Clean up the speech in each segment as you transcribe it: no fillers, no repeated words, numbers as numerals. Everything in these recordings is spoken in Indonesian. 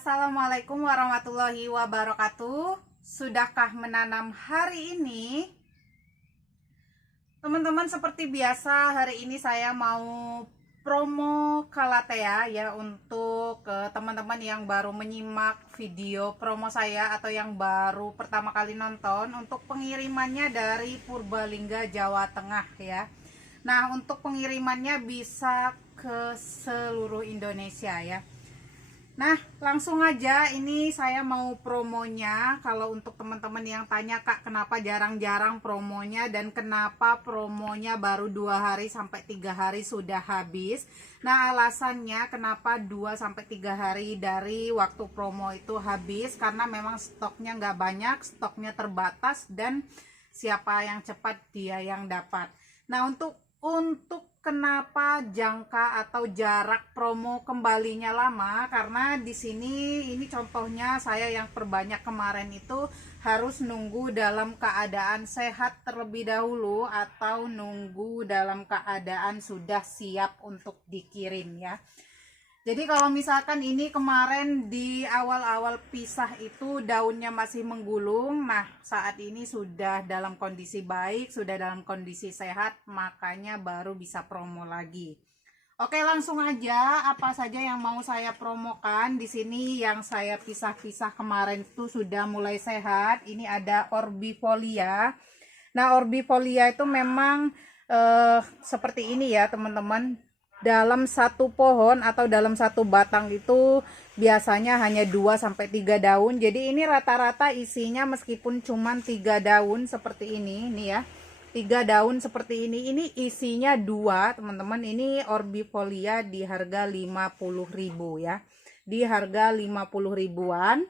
Assalamualaikum warahmatullahi wabarakatuh. Sudahkah menanam hari ini? Teman-teman, seperti biasa hari ini saya mau promo Calathea ya untuk teman-teman yang baru menyimak video promo saya atau yang baru pertama kali nonton, untuk pengirimannya dari Purbalingga, Jawa Tengah ya. Nah, untuk pengirimannya bisa ke seluruh Indonesia ya. Nah, langsung aja ini saya mau promonya. Kalau untuk teman-teman yang tanya, Kak, kenapa jarang-jarang promonya dan kenapa promonya baru 2 hari sampai 3 hari sudah habis. Nah, alasannya kenapa 2 sampai 3 hari dari waktu promo itu habis, karena memang stoknya nggak banyak, stoknya terbatas, dan siapa yang cepat dia yang dapat. Nah, untuk kenapa jangka atau jarak promo kembalinya lama, karena di sini ini contohnya saya yang perbanyak kemarin itu harus nunggu dalam keadaan sehat terlebih dahulu atau nunggu dalam keadaan sudah siap untuk dikirim ya. Jadi kalau misalkan ini kemarin di awal-awal pisah itu daunnya masih menggulung, nah saat ini sudah dalam kondisi baik, sudah dalam kondisi sehat, makanya baru bisa promo lagi. Oke, langsung aja apa saja yang mau saya promokan. Di sini yang saya pisah-pisah kemarin itu sudah mulai sehat. Ini ada Orbifolia. Nah, Orbifolia itu memang seperti ini ya teman-teman. Dalam satu pohon atau dalam satu batang itu biasanya hanya 2-3 daun. Jadi ini rata-rata isinya meskipun cuma 3 daun seperti ini nih ya. 3 daun seperti ini isinya 2 teman-teman. Ini Orbifolia di harga 50.000 ya. Di harga 50 ribuan.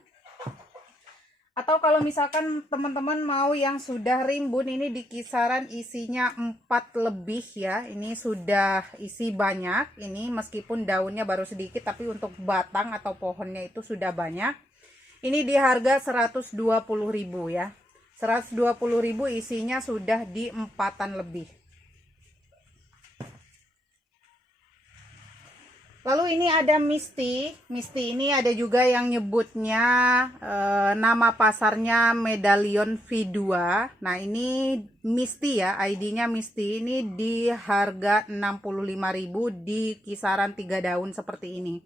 Atau kalau misalkan teman-teman mau yang sudah rimbun, ini di kisaran isinya 4 lebih ya. Ini sudah isi banyak. Ini meskipun daunnya baru sedikit, tapi untuk batang atau pohonnya itu sudah banyak. Ini di harga 120.000 ya. 120.000 isinya sudah di 4-an lebih. Lalu ini ada Misty. Misty ini ada juga yang nyebutnya nama pasarnya Medallion V2. Nah, ini Misty ya, ID-nya Misty. Ini di harga 65.000 di kisaran 3 daun seperti ini.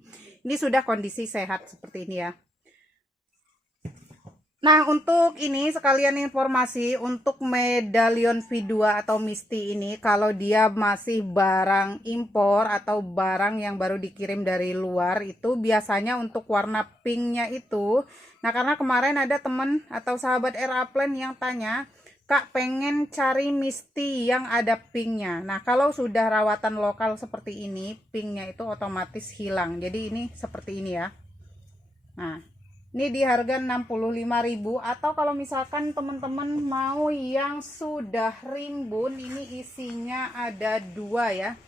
Ini sudah kondisi sehat seperti ini ya. Nah, untuk ini sekalian informasi untuk Medallion V2 atau Misty ini, kalau dia masih barang impor atau barang yang baru dikirim dari luar, itu biasanya untuk warna pinknya itu. Nah, karena kemarin ada teman atau sahabat Airplane yang tanya, Kak, pengen cari Misty yang ada pinknya. Nah, kalau sudah rawatan lokal seperti ini, pinknya itu otomatis hilang. Jadi ini seperti ini ya. Nah, ini di harga 65.000. Atau kalau misalkan teman-teman mau yang sudah rimbun, ini isinya ada 2 ya.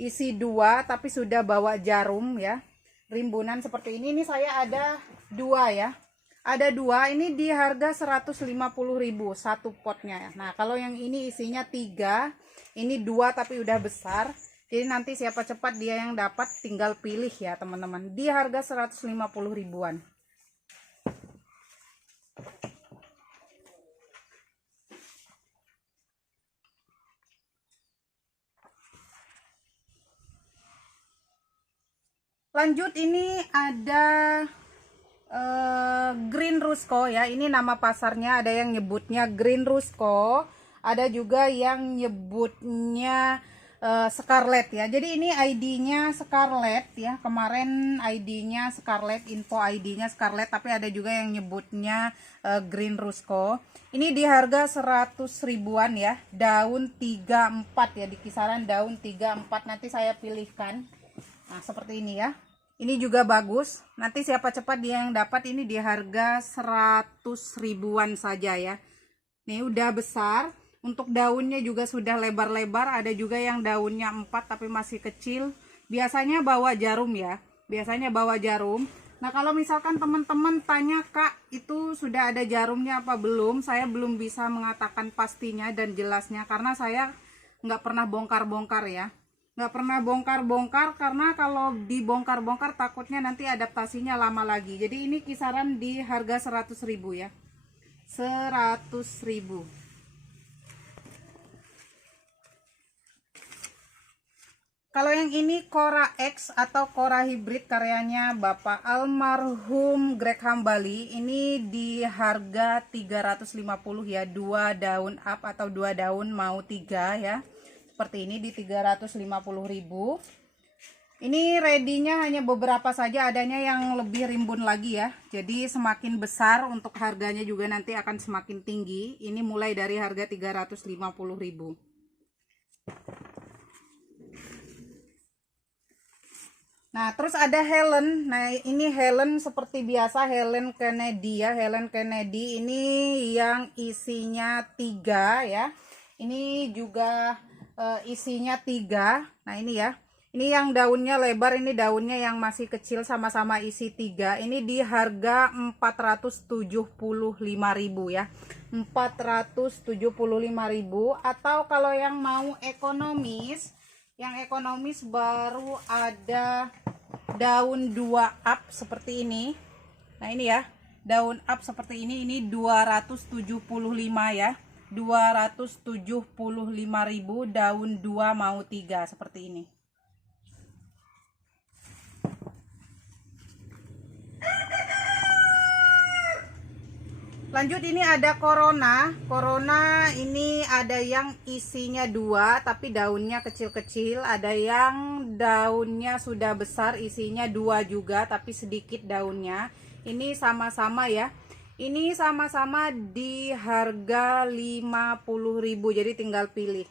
Isi 2 tapi sudah bawa jarum ya. Rimbunan seperti ini saya ada 2 ya. Ada 2, ini di harga 150.000 satu potnya ya. Nah, kalau yang ini isinya 3, ini 2 tapi udah besar. Jadi nanti siapa cepat dia yang dapat, tinggal pilih ya teman-teman. Di harga 150 ribuan. Lanjut, ini ada Green Rusco ya. Ini nama pasarnya, ada yang nyebutnya Green Rusco, ada juga yang nyebutnya Scarlet ya. Jadi ini ID-nya Scarlet ya. Kemarin ID-nya Scarlet, info ID-nya Scarlet, tapi ada juga yang nyebutnya Green Rusco. Ini di harga 100 ribuan ya. Daun 3-4 ya, di kisaran daun 3-4 nanti saya pilihkan. Nah, seperti ini ya. Ini juga bagus. Nanti siapa cepat dia yang dapat. Ini di harga 100 ribuan saja ya. Ini udah besar. Untuk daunnya juga sudah lebar-lebar. Ada juga yang daunnya 4 tapi masih kecil. Biasanya bawa jarum ya. Biasanya bawa jarum. Nah, kalau misalkan teman-teman tanya, Kak, itu sudah ada jarumnya apa belum? Saya belum bisa mengatakan pastinya dan jelasnya karena saya nggak pernah bongkar-bongkar ya. nggak pernah bongkar-bongkar, karena kalau dibongkar-bongkar takutnya nanti adaptasinya lama lagi. Jadi ini kisaran di harga 100.000 ya, 100.000. Kalau yang ini Cora X atau Cora Hybrid karyanya Bapak almarhum Greg Hambali, ini di harga 350 ya, 2 daun up atau 2 daun mau 3 ya. Seperti ini di 350.000. Ini ready-nya hanya beberapa saja, adanya yang lebih rimbun lagi ya. Jadi semakin besar untuk harganya juga nanti akan semakin tinggi. Ini mulai dari harga 350.000. Nah, terus ada Helen. Nah, ini Helen seperti biasa, Helen Kennedy ya. Helen Kennedy ini yang isinya 3 ya. Ini juga isinya 3. Nah, ini ya. Ini yang daunnya lebar, ini daunnya yang masih kecil, sama-sama isi 3. Ini di harga 475.000 ya. 475.000. Atau kalau yang mau ekonomis, yang ekonomis baru ada daun 2 up seperti ini. Nah, ini ya, daun up seperti ini 275 ya. 275.000 daun 2 mau 3 seperti ini. Lanjut, ini ada Corona. Corona ini ada yang isinya 2 tapi daunnya kecil-kecil, ada yang daunnya sudah besar isinya 2 juga tapi sedikit daunnya. Ini sama-sama ya. Ini sama-sama di harga 50.000, jadi tinggal pilih.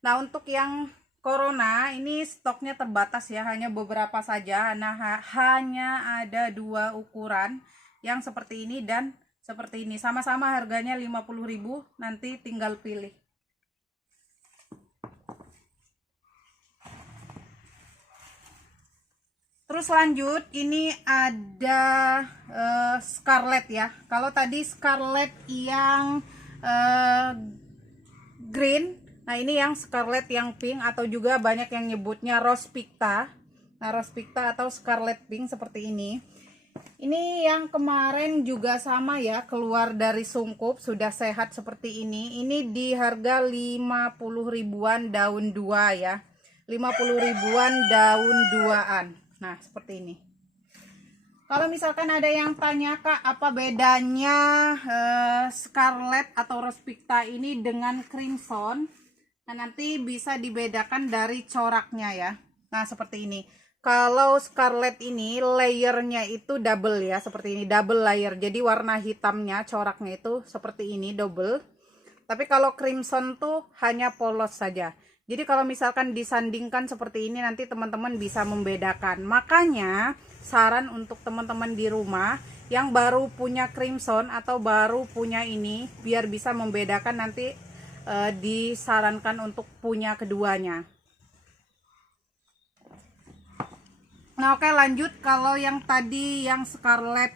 Nah, untuk yang Corona ini stoknya terbatas ya, hanya beberapa saja. Nah, hanya ada 2 ukuran, yang seperti ini dan seperti ini, sama-sama harganya 50.000, nanti tinggal pilih. Terus lanjut, ini ada Scarlet ya. Kalau tadi Scarlet yang green, nah ini yang Scarlet yang pink, atau juga banyak yang nyebutnya Rose Picta. Nah, Rose Picta atau Scarlet Pink seperti ini. Ini yang kemarin juga sama ya, keluar dari sungkup, sudah sehat seperti ini. Ini di harga 50.000-an daun 2 ya. 50.000-an daun 2-an. Nah, seperti ini. Kalau misalkan ada yang tanya, Kak, apa bedanya Scarlet atau Rose Picta ini dengan Crimson? Nah, nanti bisa dibedakan dari coraknya ya. Nah, seperti ini. Kalau Scarlet ini layernya itu double ya, seperti ini, double layer. Jadi warna hitamnya, coraknya itu seperti ini, double. Tapi kalau Crimson tuh hanya polos saja. Jadi kalau misalkan disandingkan seperti ini, nanti teman-teman bisa membedakan. Makanya saran untuk teman-teman di rumah yang baru punya Crimson atau baru punya ini, biar bisa membedakan, nanti disarankan untuk punya keduanya. Nah, oke, lanjut. Kalau yang tadi yang Scarlet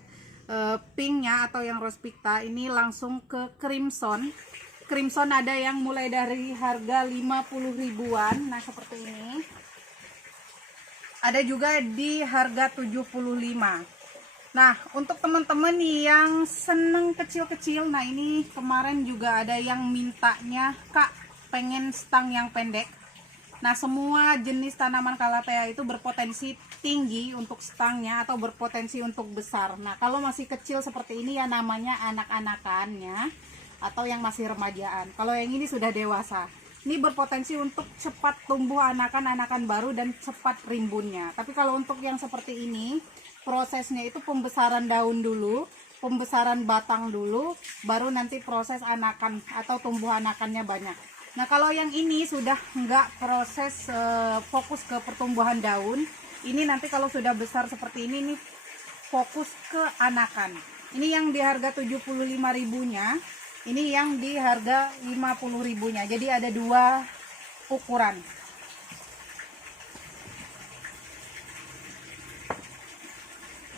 pinknya atau yang Rose Picta, ini langsung ke Crimson. Crimson ada yang mulai dari harga 50.000-an. Nah, seperti ini. Ada juga di harga 75. Nah, untuk teman-teman yang seneng kecil-kecil, nah ini kemarin juga ada yang mintanya, Kak, pengen stang yang pendek. Nah, semua jenis tanaman calathea itu berpotensi tinggi untuk stangnya atau berpotensi untuk besar. Nah, kalau masih kecil seperti ini ya namanya anak-anakannya atau yang masih remajaan. Kalau yang ini sudah dewasa. Ini berpotensi untuk cepat tumbuh anakan-anakan baru dan cepat rimbunnya. Tapi kalau untuk yang seperti ini, prosesnya itu pembesaran daun dulu, pembesaran batang dulu, baru nanti proses anakan atau tumbuh anakannya banyak. Nah, kalau yang ini sudah enggak proses fokus ke pertumbuhan daun, ini nanti kalau sudah besar seperti ini fokus ke anakan. Ini yang di harga 75.000-nya, ini yang di harga 50.000-nya. Jadi ada 2 ukuran.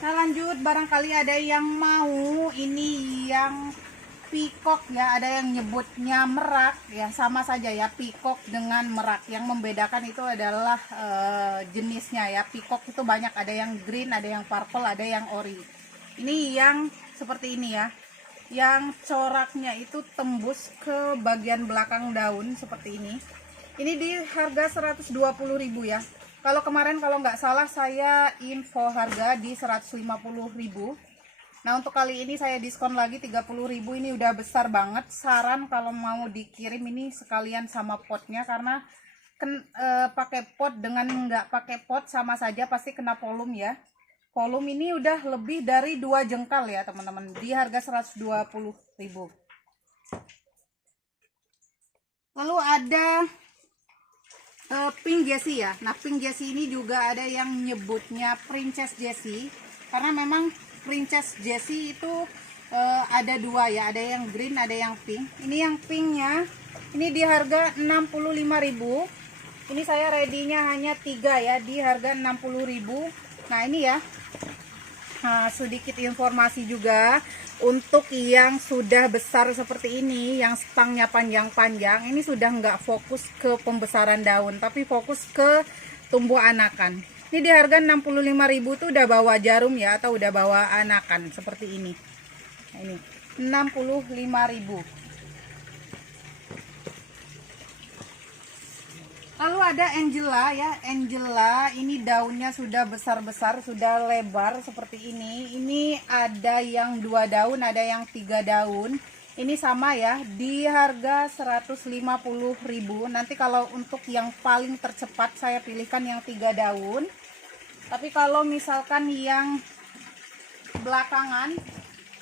Nah, lanjut, barangkali ada yang mau ini yang peacock ya, ada yang nyebutnya merak ya, sama saja ya, peacock dengan merak. Yang membedakan itu adalah jenisnya ya. Peacock itu banyak, ada yang green, ada yang purple, ada yang ori. Ini yang seperti ini ya, yang coraknya itu tembus ke bagian belakang daun seperti ini. Ini di harga 120.000 ya. Kalau kemarin kalau nggak salah saya info harga di 150.000. Nah, untuk kali ini saya diskon lagi 30.000. Ini udah besar banget. Saran kalau mau dikirim ini sekalian sama potnya, karena pakai pot dengan nggak pakai pot sama saja, pasti kena volume ya. Volume ini udah lebih dari 2 jengkal ya teman-teman, di harga 120.000. Lalu ada pink Jessie ya. Nah, pink Jessie ini juga ada yang nyebutnya Princess Jessie, karena memang Princess Jessie itu ada dua ya, ada yang green, ada yang pink. Ini yang pinknya ini di harga 65.000. Ini saya ready-nya hanya 3 ya, di harga 60.000. Nah, ini ya, sedikit informasi juga untuk yang sudah besar seperti ini, yang stangnya panjang-panjang, ini sudah nggak fokus ke pembesaran daun, tapi fokus ke tumbuh anakan. Ini di harga 65.000 tuh udah bawa jarum ya, atau udah bawa anakan seperti ini. Nah, ini 65.000. Lalu ada Angela ya. Angela ini daunnya sudah besar-besar, sudah lebar seperti ini. Ini ada yang 2 daun, ada yang 3 daun. Ini sama ya, di harga 150.000. Nanti kalau untuk yang paling tercepat saya pilihkan yang 3 daun. Tapi kalau misalkan yang belakangan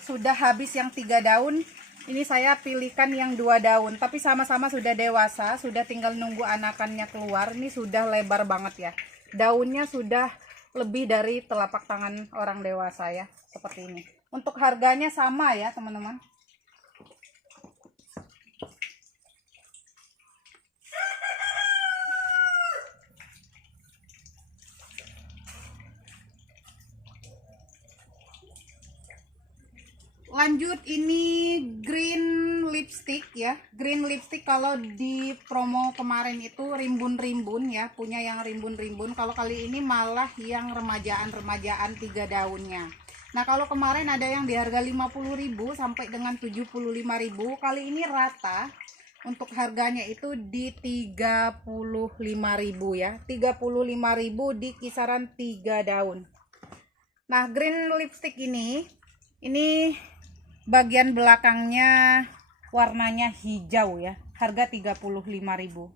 sudah habis yang 3 daun, ini saya pilihkan yang 2 daun. Tapi sama-sama sudah dewasa, sudah tinggal nunggu anakannya keluar. Ini sudah lebar banget ya. Daunnya sudah lebih dari telapak tangan orang dewasa ya, seperti ini. Untuk harganya sama ya teman-teman. Lanjut, ini green lipstick ya. Green lipstick kalau di promo kemarin itu rimbun-rimbun ya, punya yang rimbun-rimbun. Kalau kali ini malah yang remajaan-remajaan 3 daunnya. Nah, kalau kemarin ada yang di harga 50.000 sampai dengan 75.000, kali ini rata untuk harganya itu di 35.000 ya. 35.000 di kisaran 3 daun. Nah, green lipstick ini bagian belakangnya warnanya hijau ya, harga 35.000.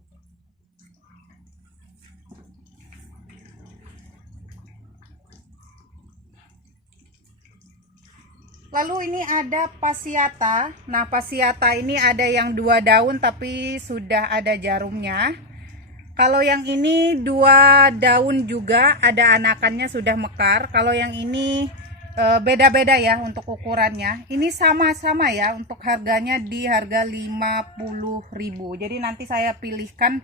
Lalu ini ada pasiata. Nah, pasiata ini ada yang 2 daun tapi sudah ada jarumnya. Kalau yang ini 2 daun juga ada anakannya, sudah mekar. Kalau yang ini beda-beda ya untuk ukurannya. Ini sama-sama ya, untuk harganya di harga 50.000. Jadi nanti saya pilihkan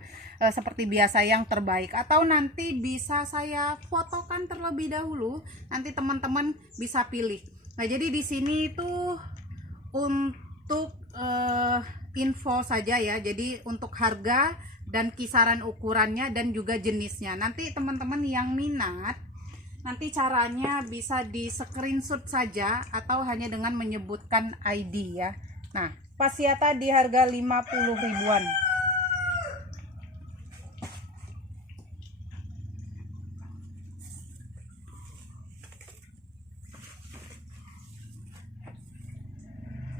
seperti biasa yang terbaik, atau nanti bisa saya fotokan terlebih dahulu, nanti teman-teman bisa pilih. Nah, jadi di sini itu untuk info saja ya. Jadi untuk harga dan kisaran ukurannya dan juga jenisnya. Nanti teman-teman yang minat, nanti caranya bisa di screenshot saja atau hanya dengan menyebutkan ID ya. Nah, pasiata di harga 50 ribuan.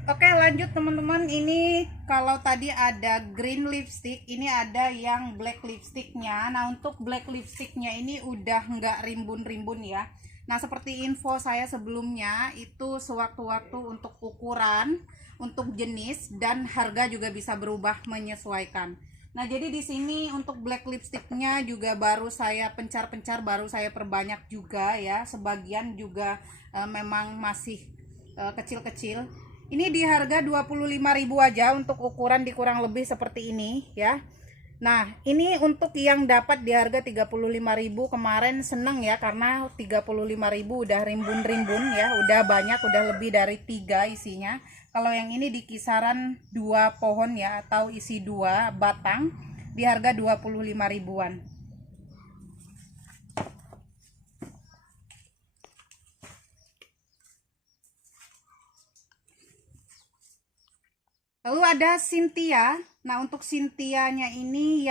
Oke, lanjut teman-teman. Ini kalau tadi ada green lipstick, ini ada yang black lipsticknya. Nah, untuk black lipsticknya ini udah nggak rimbun-rimbun ya. Nah, seperti info saya sebelumnya, itu sewaktu-waktu untuk ukuran, untuk jenis dan harga juga bisa berubah menyesuaikan. Nah, jadi di sini untuk black lipsticknya juga baru saya pencar-pencar, baru saya perbanyak juga ya. Sebagian juga memang masih kecil-kecil. Ini di harga 25.000 aja untuk ukuran dikurang lebih seperti ini ya. Nah, ini untuk yang dapat di harga 35.000. Kemarin seneng ya, karena 35.000 udah rimbun-rimbun ya, udah banyak, udah lebih dari 3 isinya. Kalau yang ini di kisaran 2 pohon ya, atau isi 2 batang, di harga 25 ribuan. Lalu ada Cynthia. Nah, untuk Cynthianya ini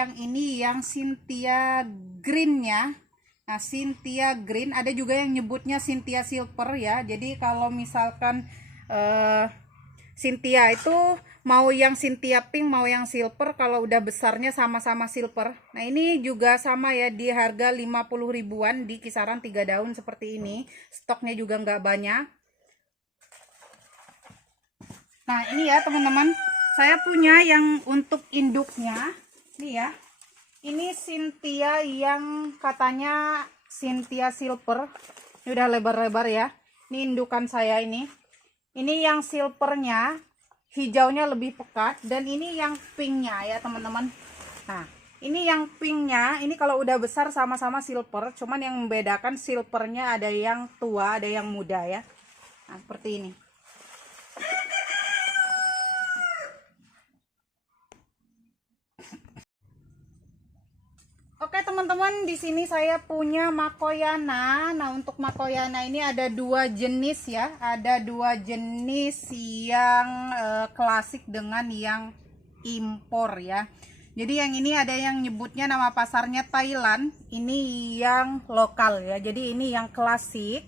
yang Cynthia greennya. Nah, Cynthia green, ada juga yang nyebutnya Cynthia silver ya. Jadi kalau misalkan Cynthia itu mau yang Cynthia pink, mau yang silver, kalau udah besarnya sama-sama silver. Nah, ini juga sama ya, di harga 50 ribuan, di kisaran 3 daun seperti ini. Stoknya juga nggak banyak. Nah, ini ya teman-teman, saya punya yang untuk induknya. Nih ya, ini Cynthia yang katanya Cynthia silver. Ini udah lebar-lebar ya. Ini indukan saya ini. Ini yang silvernya, hijaunya lebih pekat, dan ini yang pinknya ya teman-teman. Nah, ini yang pinknya, ini kalau udah besar sama-sama silver, cuman yang membedakan silvernya ada yang tua, ada yang muda ya. Nah, seperti ini. Oke teman-teman, di sini saya punya Makoyana. Nah, untuk Makoyana ini ada 2 jenis ya. Ada 2 jenis yang klasik dengan yang impor ya. Jadi yang ini ada yang nyebutnya nama pasarnya Thailand. Ini yang lokal ya. Jadi ini yang klasik.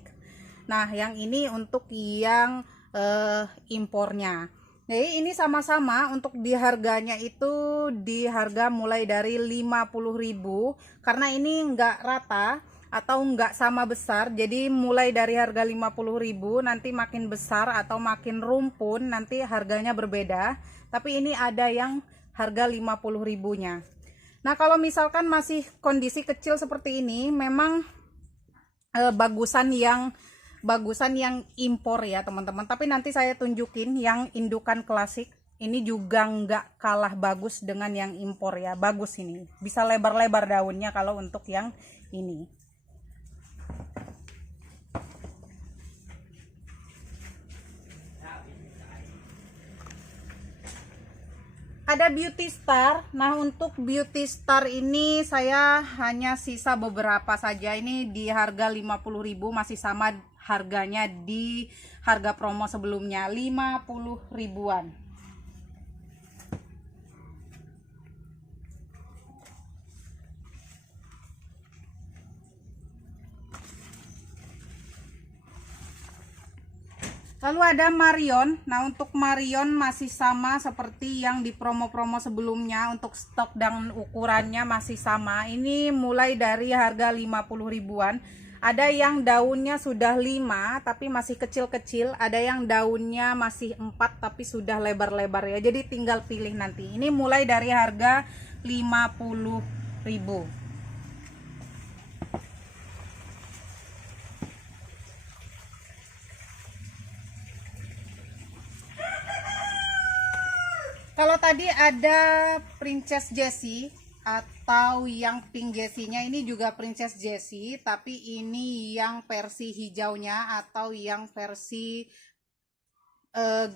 Nah, yang ini untuk yang impornya. Jadi ini sama-sama untuk di harganya itu di harga mulai dari 50.000, karena ini enggak rata atau enggak sama besar. Jadi mulai dari harga 50.000, nanti makin besar atau makin rumpun nanti harganya berbeda. Tapi ini ada yang harga 50.000-nya. Nah, kalau misalkan masih kondisi kecil seperti ini, memang bagusan yang impor ya teman-teman. Tapi nanti saya tunjukin yang indukan klasik. Ini juga nggak kalah bagus dengan yang impor ya. Bagus ini. Bisa lebar-lebar daunnya kalau untuk yang ini. Ada Beauty Star. Nah, untuk Beauty Star ini saya hanya sisa beberapa saja. Ini di harga 50.000, masih sama harganya di harga promo sebelumnya, 50 ribuan. Lalu ada Marion. Nah, untuk Marion masih sama seperti yang di promo-promo sebelumnya. Untuk stok dan ukurannya masih sama. Ini mulai dari harga 50 ribuan. Ada yang daunnya sudah 5 tapi masih kecil-kecil. Ada yang daunnya masih 4 tapi sudah lebar-lebar ya. Jadi tinggal pilih nanti. Ini mulai dari harga 50.000. Kalau tadi ada Princess Jessie atau yang pink Jessie-nya, ini juga Princess Jessie, tapi ini yang versi hijaunya atau yang versi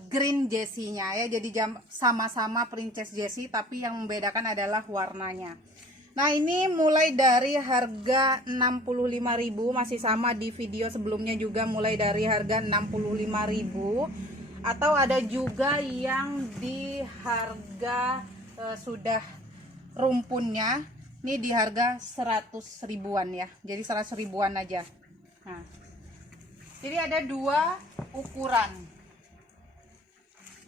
green Jessie-nya ya. Jadi sama-sama Princess Jessie, tapi yang membedakan adalah warnanya. Nah, ini mulai dari harga 65.000, masih sama di video sebelumnya juga, mulai dari harga 65.000. Atau ada juga yang di harga sudah rumpunnya, ini di harga 100 ribuan ya. Jadi 100 ribuan aja. Nah, jadi ada 2 ukuran.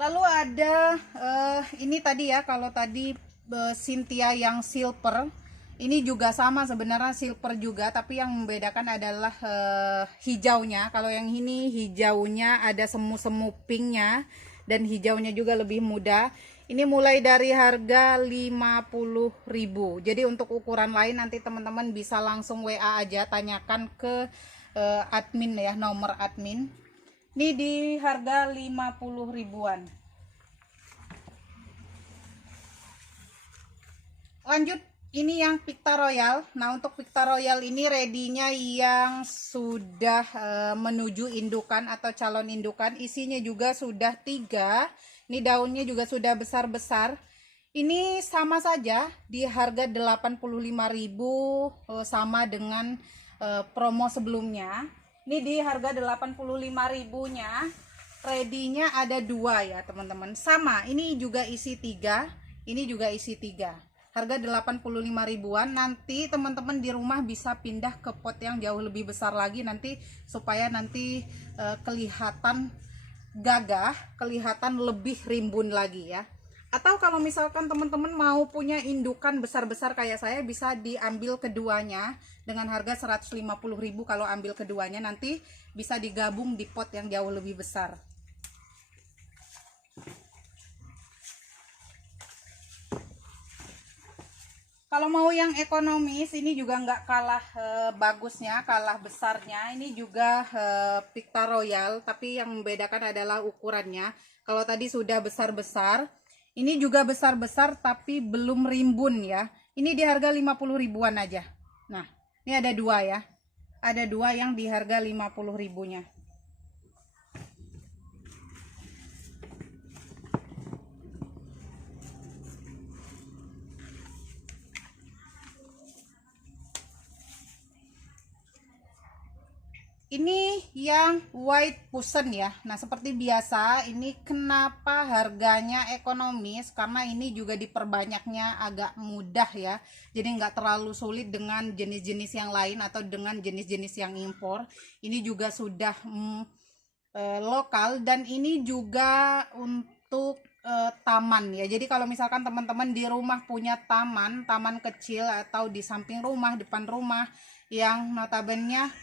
Lalu ada ini tadi ya, kalau tadi Cynthia yang silver, ini juga sama sebenarnya silver juga, tapi yang membedakan adalah hijaunya. Kalau yang ini hijaunya ada semu-semu pinknya, dan hijaunya juga lebih muda. Ini mulai dari harga 50.000. Jadi untuk ukuran lain nanti teman-teman bisa langsung WA aja, tanyakan ke admin ya, nomor admin. Ini di harga 50 ribuan. Lanjut ini yang Picta Royal. Nah, untuk Picta Royal ini ready-nya yang sudah menuju indukan atau calon indukan. Isinya juga sudah 3. Ini daunnya juga sudah besar-besar. Ini sama saja di harga 85.000, sama dengan promo sebelumnya. Ini di harga 85.000-nya. Ready-nya ada 2 ya teman-teman. Sama, ini juga isi 3, ini juga isi 3. Harga 85 ribuan. Nanti teman-teman di rumah bisa pindah ke pot yang jauh lebih besar lagi nanti, supaya nanti kelihatan gagah, kelihatan lebih rimbun lagi ya. Atau kalau misalkan teman-teman mau punya indukan besar-besar kayak saya, bisa diambil keduanya dengan harga 150.000. Kalau ambil keduanya nanti bisa digabung di pot yang jauh lebih besar. Kalau mau yang ekonomis, ini juga nggak kalah bagusnya, kalah besarnya. Ini juga Picta Royal, tapi yang membedakan adalah ukurannya. Kalau tadi sudah besar-besar, ini juga besar-besar tapi belum rimbun ya. Ini di harga 50 ribuan aja. Nah, ini ada 2 ya. Ada 2 yang di harga 50 ribunya. Ini yang white pusen ya. Nah, seperti biasa, ini kenapa harganya ekonomis? Karena ini juga diperbanyaknya agak mudah ya. Jadi nggak terlalu sulit dengan jenis-jenis yang lain atau dengan jenis-jenis yang impor. Ini juga sudah lokal, dan ini juga untuk taman ya. Jadi kalau misalkan teman-teman di rumah punya taman kecil atau di samping rumah, depan rumah yang notabene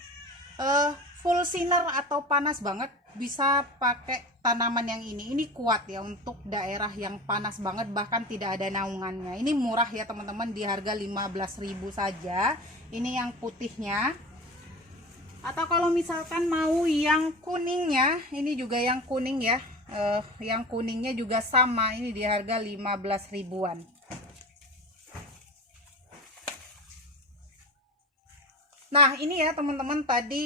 full sinar atau panas banget, bisa pakai tanaman yang ini kuat ya untuk daerah yang panas banget, bahkan tidak ada naungannya. Ini murah ya teman-teman, di harga 15.000 saja. Ini yang putihnya. Atau kalau misalkan mau yang kuningnya, ini juga yang kuning ya, yang kuningnya juga sama, ini di harga 15 ribuan. Nah, ini ya teman-teman, tadi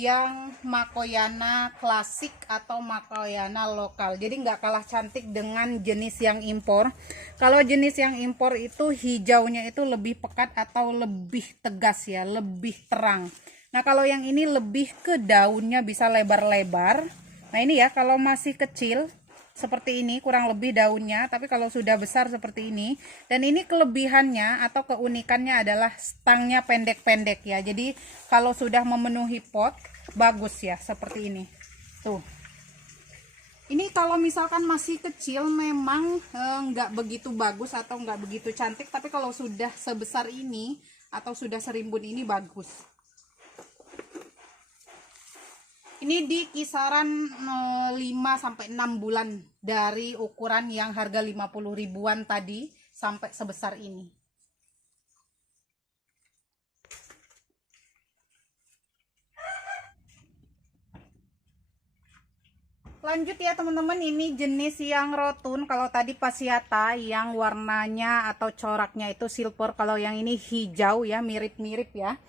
yang Makoyana klasik atau Makoyana lokal. Jadi nggak kalah cantik dengan jenis yang impor. Kalau jenis yang impor itu hijaunya itu lebih pekat atau lebih tegas ya, lebih terang. Nah, kalau yang ini lebih ke daunnya bisa lebar-lebar. Nah, ini ya kalau masih kecil seperti ini kurang lebih daunnya, tapi kalau sudah besar seperti ini. Dan ini kelebihannya atau keunikannya adalah stangnya pendek-pendek ya. Jadi kalau sudah memenuhi pot bagus ya, seperti ini tuh. Ini kalau misalkan masih kecil memang nggak begitu bagus atau nggak begitu cantik, tapi kalau sudah sebesar ini atau sudah serimbun ini bagus. Ini di kisaran 5-6 bulan dari ukuran yang harga 50 ribuan tadi sampai sebesar ini. Lanjut ya teman-teman, ini jenis yang rotun. Kalau tadi pasiata yang warnanya atau coraknya itu silver, kalau yang ini hijau ya, mirip-mirip ya.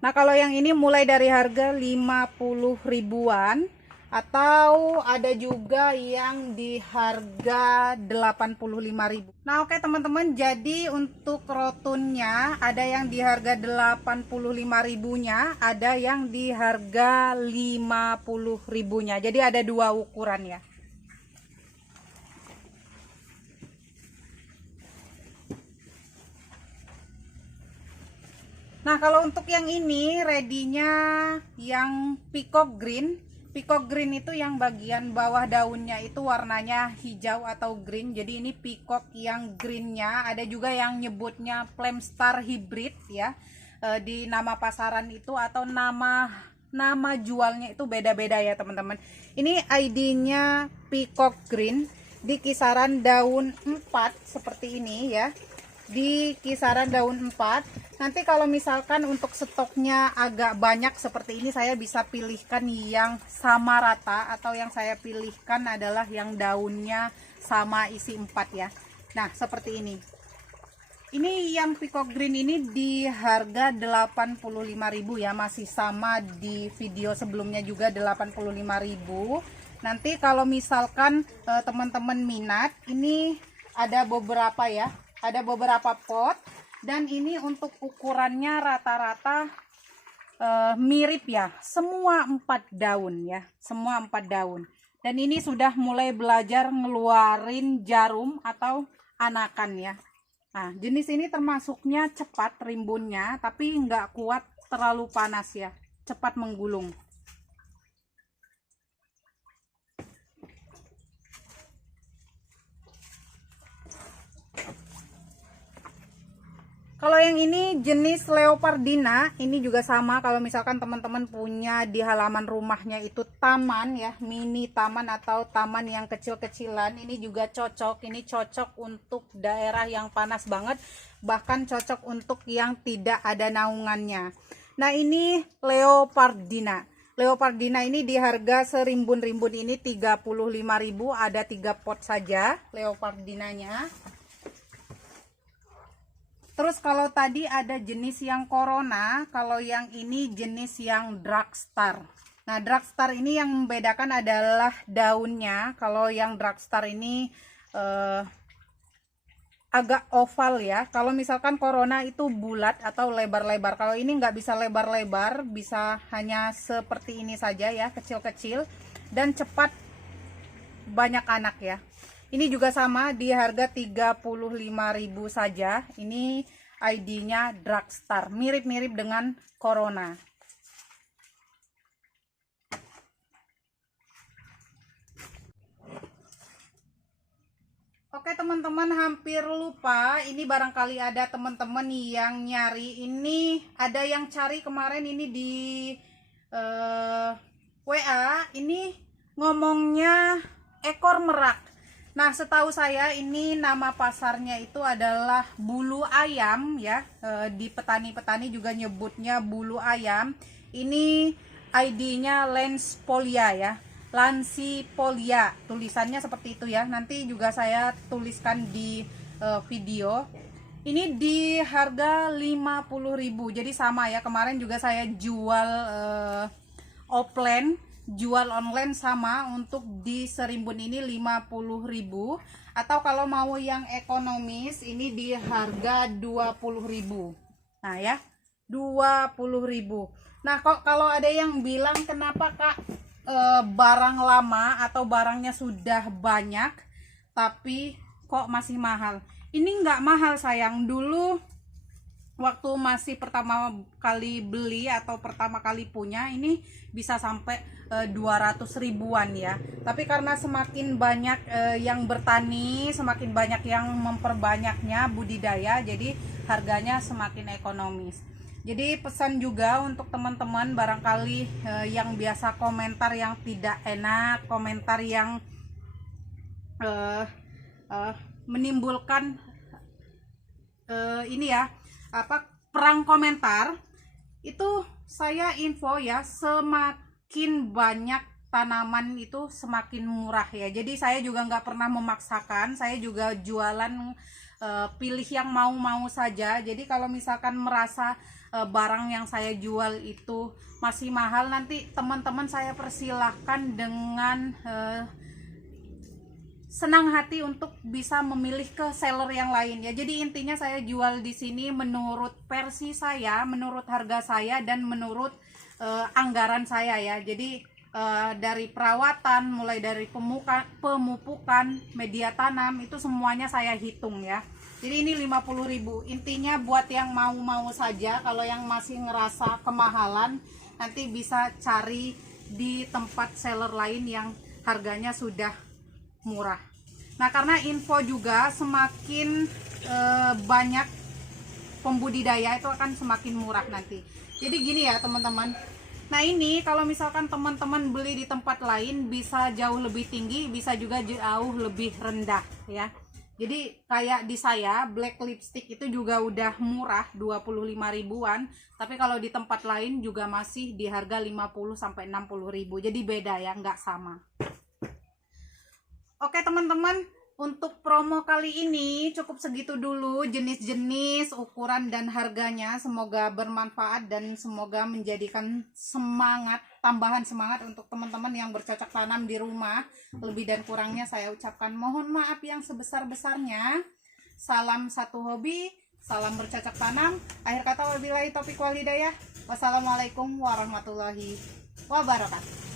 Nah, kalau yang ini mulai dari harga 50 ribuan atau ada juga yang di harga 85.000. Nah, oke teman-teman, jadi untuk rotunnya ada yang di harga 85 ribunya, ada yang di harga 50 ribunya. Jadi ada 2 ukuran ya. Nah, kalau untuk yang ini ready-nya yang peacock green. Peacock green itu yang bagian bawah daunnya itu warnanya hijau atau green. Jadi ini peacock yang greennya. Ada juga yang nyebutnya Flamestar hybrid ya. Di nama pasaran itu atau nama jualnya itu beda-beda ya teman-teman. Ini ID-nya peacock green di kisaran daun 4 seperti ini ya. Di kisaran daun 4. Nanti kalau misalkan untuk stoknya agak banyak seperti ini, saya bisa pilihkan yang sama rata, atau yang saya pilihkan adalah yang daunnya sama isi 4 ya. Nah, seperti ini. Ini yang peacock green ini di harga 85.000 ya, masih sama di video sebelumnya juga 85.000. Nanti kalau misalkan teman-teman minat, ini ada beberapa ya, ada beberapa pot, dan ini untuk ukurannya rata-rata mirip ya, semua 4 daun ya, semua 4 daun. Dan ini sudah mulai belajar ngeluarin jarum atau anakan ya. Nah, jenis ini termasuknya cepat rimbunnya, tapi nggak kuat terlalu panas ya, cepat menggulung. Kalau yang ini jenis leopardina, ini juga sama. Kalau misalkan teman-teman punya di halaman rumahnya itu taman ya, mini taman atau taman yang kecil-kecilan, ini juga cocok. Ini cocok untuk daerah yang panas banget, bahkan cocok untuk yang tidak ada naungannya. Nah, ini leopardina. Leopardina ini di harga serimbun-rimbun ini 35.000, ada 3 pot saja leopardinanya. Terus kalau tadi ada jenis yang corona, kalau yang ini jenis yang dragstar. Nah, dragstar ini yang membedakan adalah daunnya. Kalau yang dragstar ini agak oval ya. Kalau misalkan corona itu bulat atau lebar-lebar. Kalau ini nggak bisa lebar-lebar, bisa hanya seperti ini saja ya, kecil-kecil dan cepat banyak anak ya. Ini juga sama di harga 35.000 saja. Ini ID-nya dragstar, mirip-mirip dengan corona. Oke teman-teman, hampir lupa. Ini barangkali ada teman-teman yang nyari. Ini ada yang cari kemarin ini di WA. Ini ngomongnya ekor merak. Nah, setahu saya ini nama pasarnya itu adalah bulu ayam ya. Di petani-petani juga nyebutnya bulu ayam. Ini ID-nya Lanspolia ya. Lanspolia. Tulisannya seperti itu ya. Nanti juga saya tuliskan di video. Ini di harga 50.000. Jadi sama ya. Kemarin juga saya jual offline, jual online sama. Untuk di serimbun ini 50.000, atau kalau mau yang ekonomis ini di harga 20.000. Nah ya, 20.000. Nah, kok kalau ada yang bilang kenapa Kak barang lama atau barangnya sudah banyak tapi kok masih mahal? Ini nggak mahal sayang. Dulu waktu masih pertama kali beli atau pertama kali punya, ini bisa sampai 200 ribuan ya. Tapi karena semakin banyak yang bertani, semakin banyak yang memperbanyaknya budidaya, jadi harganya semakin ekonomis. Jadi pesan juga untuk teman-teman barangkali yang biasa komentar yang tidak enak, komentar yang menimbulkan ini ya, perang komentar. Itu saya info ya, semakin banyak tanaman itu semakin murah ya. Jadi saya juga nggak pernah memaksakan, saya juga jualan pilih yang mau-mau saja. Jadi kalau misalkan merasa barang yang saya jual itu masih mahal, nanti teman-teman saya persilahkan dengan senang hati untuk bisa memilih ke seller yang lain ya. Jadi intinya saya jual di sini menurut versi saya, menurut harga saya, dan menurut anggaran saya ya. Jadi dari perawatan, mulai dari pemupukan, media tanam, itu semuanya saya hitung ya. Jadi ini 50.000. Intinya buat yang mau-mau saja. Kalau yang masih ngerasa kemahalan, nanti bisa cari di tempat seller lain yang harganya sudah murah. Nah, karena info juga semakin banyak pembudidaya itu akan semakin murah nanti. Jadi gini ya teman-teman. Nah, ini kalau misalkan teman-teman beli di tempat lain bisa jauh lebih tinggi, bisa juga jauh lebih rendah ya. Jadi kayak di saya black lipstick itu juga udah murah 25 ribuan, tapi kalau di tempat lain juga masih di harga 50 sampai 60 ribu. Jadi beda ya, nggak sama. Oke teman-teman, Untuk promo kali ini cukup segitu dulu jenis-jenis, ukuran dan harganya. Semoga bermanfaat dan semoga menjadikan tambahan semangat untuk teman-teman yang bercocok tanam di rumah. Lebih dan kurangnya saya ucapkan mohon maaf yang sebesar-besarnya. Salam satu hobi, salam bercocok tanam. Akhir kata wabillahi taufiq wal hidayah. Wassalamualaikum warahmatullahi wabarakatuh.